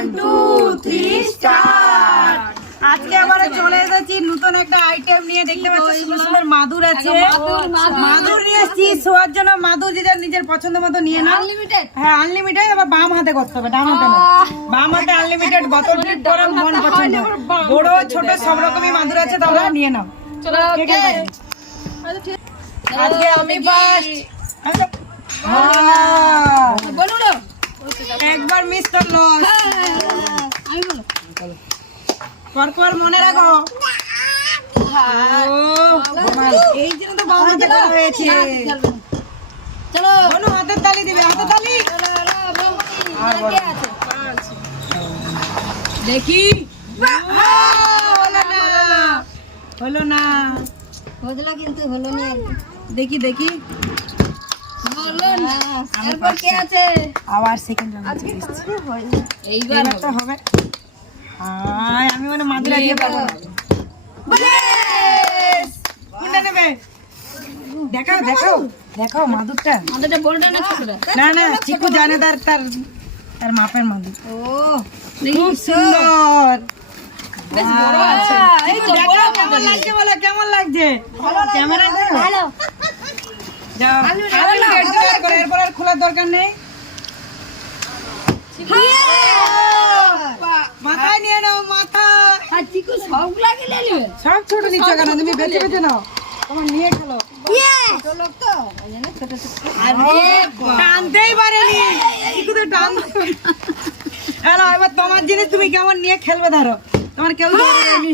1 2 3 start. আজকে আবার চলে এসেছি নতুন একটা আইটেম নিয়ে। দেখতে পাচ্ছেন সুন্দর সুন্দর মাদুর আছে। মাদুর নিয়ে এসেছি শোয়ার জন্য। মাদুর যে যার নিজের পছন্দ মতো নিয়ে নাও। হ্যাঁ আনলিমিটেড। আবার বাম হাতে করতে হবে, ডান হাতে না। বাম হাতে আনলিমিটেড বোতল টিপ করে মন পছন্দ বড় ছোট সব রকমই মাদুর আছে, তোমরা নিয়ে নাও। চলো ওকে। আজকে আমি ফার্স্ট। বলো না একবার মিস করলো। আমি বলো পরপর মনে রাখো। এই জন্য তো বাবা হাতে করা হয়েছে। চলো বলো হাতের তালি দিবে, হাতের তালি। দেখি হলো না, হলো কিন্তু হলো না। দেখি দেখি এরপর কে আছে? আবার সেকেন্ড রাউন্ড এইবার তো হবে। হাই আমি মানে মাদুরা দিয়ে পারবো না। কোনটা নেবে? দেখাও দেখাও দেখাও মাদুরটা। মাদুরটা বড়টা না ছোটটা? না না চিকু জানে তার তার তার মাপের মাদুর। ও খুব সুন্দর। বেশ বড় আছে। এই তো বড়। কেমন লাগছে বলো, কেমন লাগছে? ক্যামেরা দেখো ভালো। যাও এরপর আর খোলার দরকার নেই। মাথায় নিয়ে নাও, মাথা। আর চিকু সবগুলা গেলে নিবে। সব ছোট নিচে কেন? তুমি বেঁচে বেঁচে নাও, তোমার নিয়ে খেলো। ছোট লোক তো ওই জন্য ছোট ছোট। আরে টানতেই পারেনি চিকু তো টান। হ্যালো এবার তোমার জিনিস তুমি কেমন নিয়ে খেলবে ধরো। তোমার কেউ ধরে যায়নি।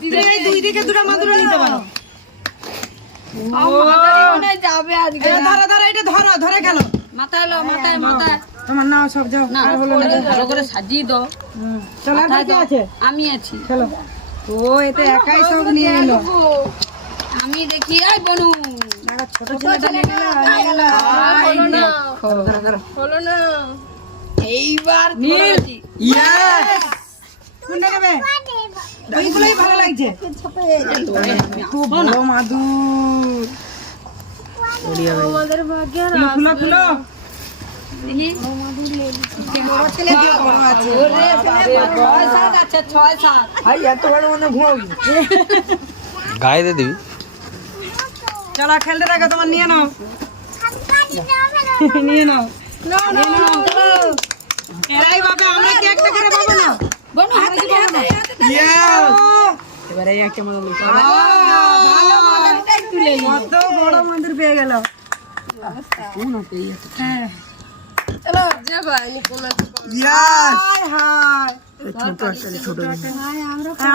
তুমি এই দুই দিকে দুটো মাদুর নিতে পারো। যাবে আজকে। ধরো ধরো এটা ধরো, ধরে খেলো। মাথায় লো, মাথায় মাথায় তোমার নাও সব যাও। আর হলো না, ভালো করে সাজিয়ে দাও। চলো আর কি আছে? আমি আছি। চলো ও এতে একাই সব নিয়ে এলো। আমি দেখি এই বনু না ছোট ছেলেটা নিয়ে গেল। হলো না, হলো না। এইবার ধরেছি। ইয়েস কোনটা নেবে? ওইগুলোই ভালো লাগছে। খুব বড় মাদুর। আমাদের ভাগ্যে খুলো খুলো। গায়ে দিয়ে দিবি। চলো খেলতে থাকো, তোমার নিয়ে নাও। নিয়ে নাও এরাই বাবা। আমরা কি একটা করে পাবো না? এবারে একটা মাদুর কত বড় মাদুর পেয়ে গেল।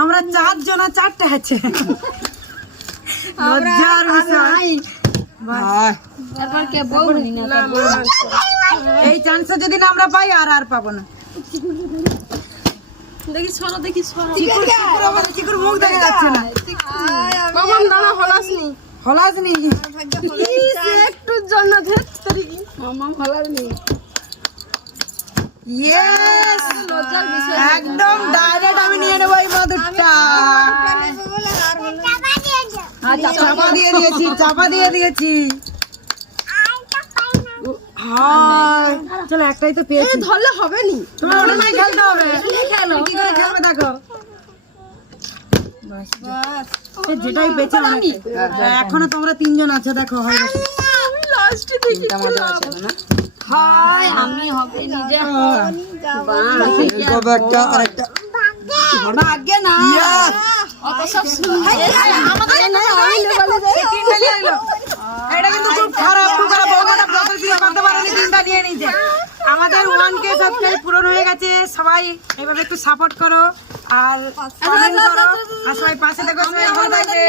আমরা 4 জন 4টে আছে। এই চান্স যদি না আমরা পাই আর আর পাবো না। দেখি ছড়া, দেখি ছড়া। চিকুর মুখ দেখা যাচ্ছে না। মামাম দানা হলাসনি, হলাসনি একটু জন্য ধেত্তরি কি মামাম হলাসনি। ইয়েস একদম ডাইরেক্ট আমি নিয়ে নেব এই মাদুরটা। চাপা দিয়ে দিয়েছি, চাপা দিয়ে দিয়েছি। চলো একটাই তো পেয়েছি। ধরলে হবে নি, তোমার ওটা নাই খেলতে হবে। কি করে খেলবে দেখো। যেটাই বেঁচে এখনো তোমরা 3 জন আছো। দেখো হয় লাস্টে দেখি হাই আমি হবে নিজে। ভাগ্যে না অত সব আমাদের এটা কিন্তু খুব খারাপ। আমাদের 1K সাবস্ক্রাইব পূরণ হয়ে গেছে। সবাই এভাবে একটু সাপোর্ট করো আর কমেন্ট করো আর সবাই পাশে দেখো। সবাই ভালো থাকবে।